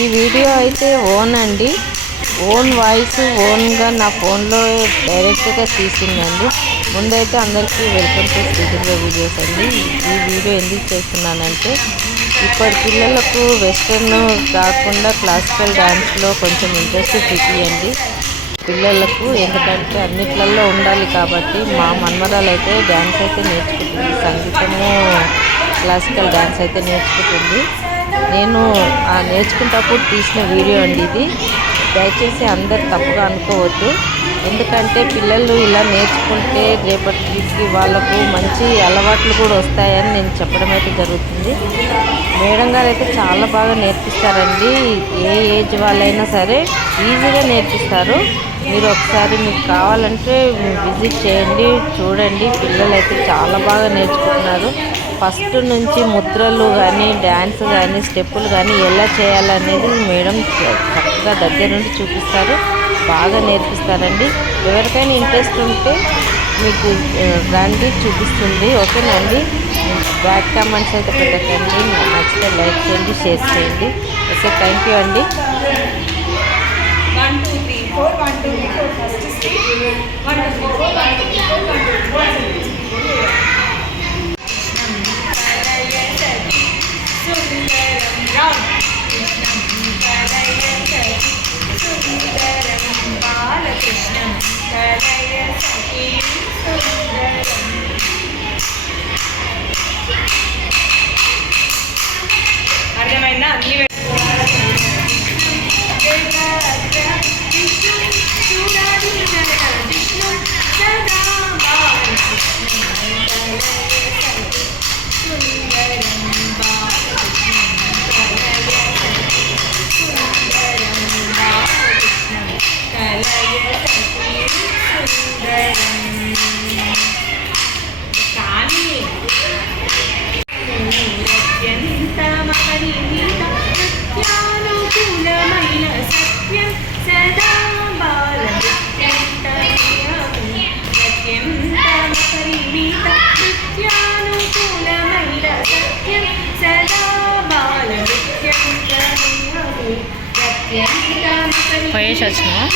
ఈ వీడియో అయితే ఓన్ అండి, ఓన్ వాయిస్ ఓన్గా నా ఫోన్లో డైరెక్ట్గా తీసిందండి. ముందైతే అందరికీ వెల్కమ్ టు శ్రీదుర్గ వీడియోస్ అండి. ఈ వీడియో ఎందుకు చేస్తున్నానంటే ఇప్పటి పిల్లలకు వెస్ట్రన్ కాకుండా క్లాసికల్ డ్యాన్స్లో కొంచెం ఇంట్రెస్ట్ చూపించండి పిల్లలకు, ఎందుకంటే అన్నిట్లలో ఉండాలి కాబట్టి. మా మన్మరాలు అయితే డ్యాన్స్ అయితే నేర్చుకుంటుంది, సంగీతము క్లాసికల్ డ్యాన్స్ అయితే నేర్చుకుంటుంది. నేను ఆ నేర్చుకునేటప్పుడు తీసిన వీడియో అండి ఇది. దయచేసి అందరు తప్పుగా అనుకోవద్దు, ఎందుకంటే పిల్లలు ఇలా నేర్చుకుంటే రేపటికి వాళ్ళకు మంచి అలవాట్లు కూడా వస్తాయని నేను చెప్పడం అయితే జరుగుతుంది. మేడం గారు అయితే చాలా బాగా నేర్పిస్తారండి. ఏ ఏజ్ వాళ్ళైనా సరే ఈజీగా నేర్పిస్తారు. మీరు ఒకసారి మీకు కావాలంటే విజిట్ చేయండి, చూడండి. పిల్లలు అయితే చాలా బాగా నేర్చుకుంటున్నారు. ఫస్ట్ నుంచి ముద్రలు కానీ డ్యాన్స్ కానీ స్టెప్పులు కానీ ఎలా చేయాలనేది మేడం చక్కగా దగ్గర నుండి చూపిస్తారు, బాగా నేర్పిస్తారండి. ఎవరికైనా ఇంట్రెస్ట్ ఉంటే మీకు రండి, చూపిస్తుంది. ఓకేనండి. బ్యాడ్ కామెంట్స్ అయితే పెట్టకండి, నచ్చితే లైక్ చేయండి, షేర్ చేయండి. ఓకే, థ్యాంక్ యూ అండి. 1 2 3 4 1 2 3 4 ఫస్ట్ స్టేజ్ 1 2 3 4 1 2 3 4 1 2 3 4 అర్థమైందా? అన్ని పోయేసి వచ్చినావా?